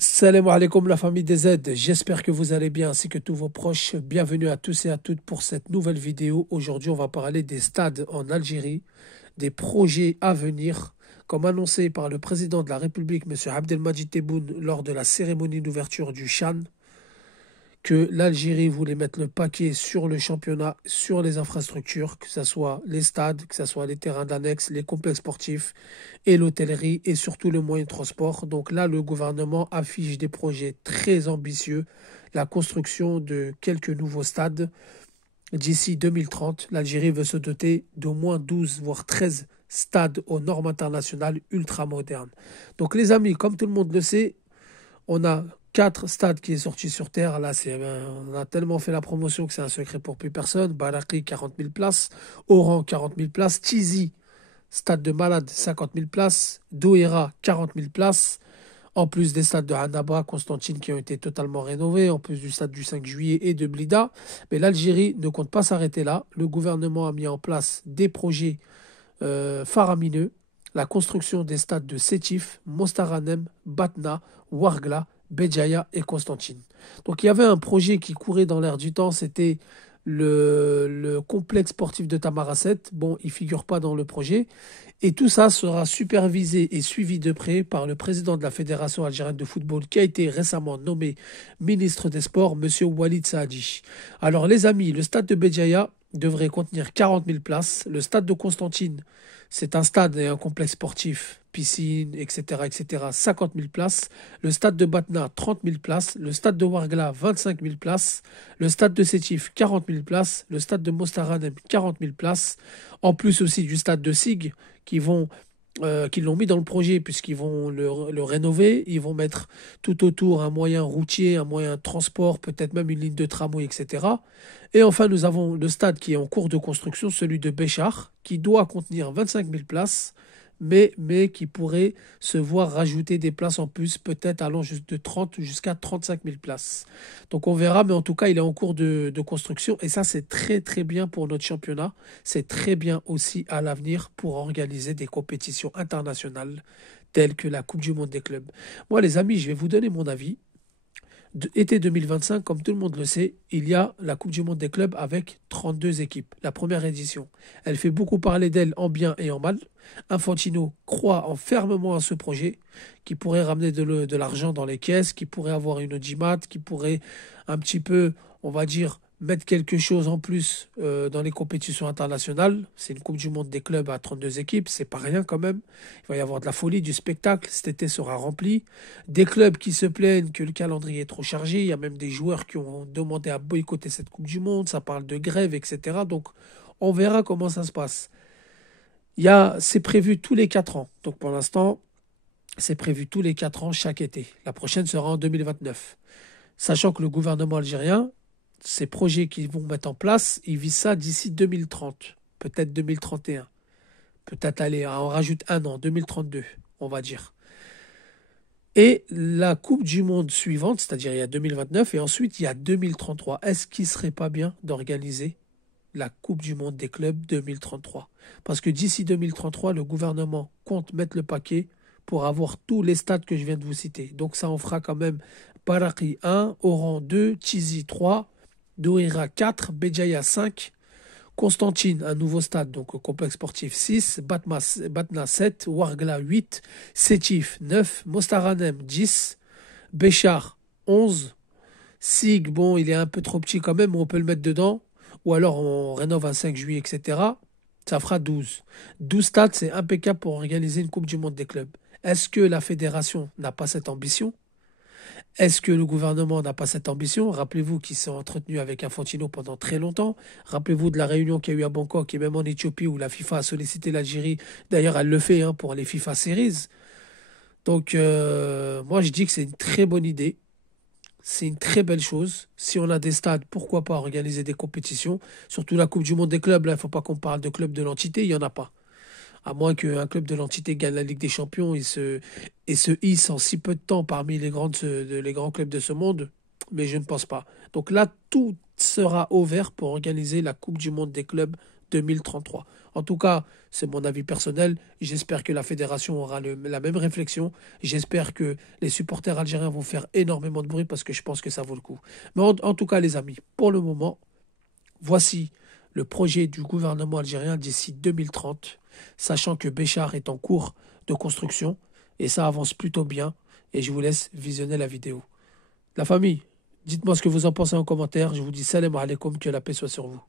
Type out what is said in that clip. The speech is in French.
Salam alaikum la famille des Z, j'espère que vous allez bien ainsi que tous vos proches. Bienvenue à tous et à toutes pour cette nouvelle vidéo. Aujourd'hui on va parler des stades en Algérie, des projets à venir, comme annoncé par le président de la République, M. Abdelmadjid Tebboune, lors de la cérémonie d'ouverture du Chan, que l'Algérie voulait mettre le paquet sur le championnat, sur les infrastructures, que ce soit les stades, que ce soit les terrains d'annexe, les complexes sportifs et l'hôtellerie et surtout le moyen de transport. Donc là, le gouvernement affiche des projets très ambitieux, la construction de quelques nouveaux stades. D'ici 2030, l'Algérie veut se doter d'au moins 12 voire 13 stades aux normes internationales ultra modernes. Donc les amis, comme tout le monde le sait, on a quatre stades qui est sorti sur Terre. Là, on a tellement fait la promotion que c'est un secret pour plus personne. Baraki, 40 000 places. Oran, 40 000 places. Tizi, stade de malade, 50 000 places. Douira, 40 000 places. En plus des stades de Annaba, Constantine qui ont été totalement rénovés, en plus du stade du 5 juillet et de Blida. Mais l'Algérie ne compte pas s'arrêter là. Le gouvernement a mis en place des projets faramineux, la construction des stades de Sétif, Mostaranem, Batna, Ouargla, Béjaïa et Constantine. Donc il y avait un projet qui courait dans l'air du temps, c'était le complexe sportif de Tamaracet. Bon, il ne figure pas dans le projet. Et tout ça sera supervisé et suivi de près par le président de la Fédération algérienne de football qui a été récemment nommé ministre des Sports, M. Walid Saadi. Alors les amis, le stade de Béjaïa devrait contenir 40 000 places. Le stade de Constantine, c'est un stade et un complexe sportif, piscine, etc., etc., 50 000 places. Le stade de Batna, 30 000 places. Le stade de Ouargla, 25 000 places. Le stade de Sétif, 40 000 places. Le stade de Mostaranem, 40 000 places. En plus aussi du stade de Sig, qui l'ont mis dans le projet puisqu'ils vont le rénover. Ils vont mettre tout autour un moyen routier, un moyen de transport, peut-être même une ligne de tramway, etc. Et enfin, nous avons le stade qui est en cours de construction, celui de Béchar, qui doit contenir 25 000 places, mais qui pourrait se voir rajouter des places en plus, peut-être allant juste de 30 jusqu'à 35 000 places. Donc on verra, mais en tout cas, il est en cours de construction. Et ça, c'est très très bien pour notre championnat. C'est très bien aussi à l'avenir pour organiser des compétitions internationales telles que la Coupe du Monde des clubs. Moi, les amis, je vais vous donner mon avis. Été 2025, comme tout le monde le sait, il y a la Coupe du Monde des clubs avec 32 équipes, la première édition. Elle fait beaucoup parler d'elle en bien et en mal. Infantino croit fermement à ce projet qui pourrait ramener de l'argent dans les caisses, qui pourrait avoir une audimat, qui pourrait un petit peu, on va dire, mettre quelque chose en plus dans les compétitions internationales. C'est une Coupe du Monde des clubs à 32 équipes, c'est pas rien quand même. Il va y avoir de la folie, du spectacle, cet été sera rempli. Des clubs qui se plaignent que le calendrier est trop chargé, il y a même des joueurs qui ont demandé à boycotter cette Coupe du Monde, ça parle de grève, etc. Donc on verra comment ça se passe. C'est prévu tous les 4 ans. Donc pour l'instant, c'est prévu tous les 4 ans chaque été. La prochaine sera en 2029. Sachant que le gouvernement algérien, ces projets qu'ils vont mettre en place, ils visent ça d'ici 2030, peut-être 2031. Peut-être aller, on rajoute un an, 2032, on va dire. Et la Coupe du Monde suivante, c'est-à-dire il y a 2029 et ensuite il y a 2033. Est-ce qu'il ne serait pas bien d'organiser la Coupe du Monde des clubs 2033? Parce que d'ici 2033, le gouvernement compte mettre le paquet pour avoir tous les stades que je viens de vous citer. Donc ça en fera quand même Baraki 1, Oran 2, Tizi 3, Douira 4, Béjaïa 5, Constantine, un nouveau stade, donc au complexe sportif 6, Batna 7, Ouargla 8, Sétif 9, Mostaranem 10, Béchar 11, Sig, bon, il est un peu trop petit quand même, mais on peut le mettre dedans, ou alors on rénove un 5 juillet, etc. Ça fera 12. 12 stades, c'est impeccable pour organiser une Coupe du Monde des clubs. Est-ce que la fédération n'a pas cette ambition? Est-ce que le gouvernement n'a pas cette ambition? Rappelez-vous qu'ils s'est entretenu avec Infantino pendant très longtemps. Rappelez-vous de la réunion qu'il y a eu à Bangkok et même en Éthiopie où la FIFA a sollicité l'Algérie. D'ailleurs, elle le fait pour les FIFA Series. Donc, moi, je dis que c'est une très bonne idée. C'est une très belle chose. Si on a des stades, pourquoi pas organiser des compétitions? Surtout la Coupe du Monde des clubs. Là, il ne faut pas qu'on parle de clubs de l'entité. Il n'y en a pas. À moins qu'un club de l'entité gagne la Ligue des Champions et se hisse en si peu de temps parmi les grands clubs de ce monde, mais je ne pense pas. Donc là, tout sera ouvert pour organiser la Coupe du Monde des clubs 2033. En tout cas, c'est mon avis personnel. J'espère que la fédération aura la même réflexion. J'espère que les supporters algériens vont faire énormément de bruit parce que je pense que ça vaut le coup. Mais en tout cas, les amis, pour le moment, voici le projet du gouvernement algérien d'ici 2030, sachant que Béchar est en cours de construction et ça avance plutôt bien. Et je vous laisse visionner la vidéo. La famille, dites-moi ce que vous en pensez en commentaire. Je vous dis salam alaikum, que la paix soit sur vous.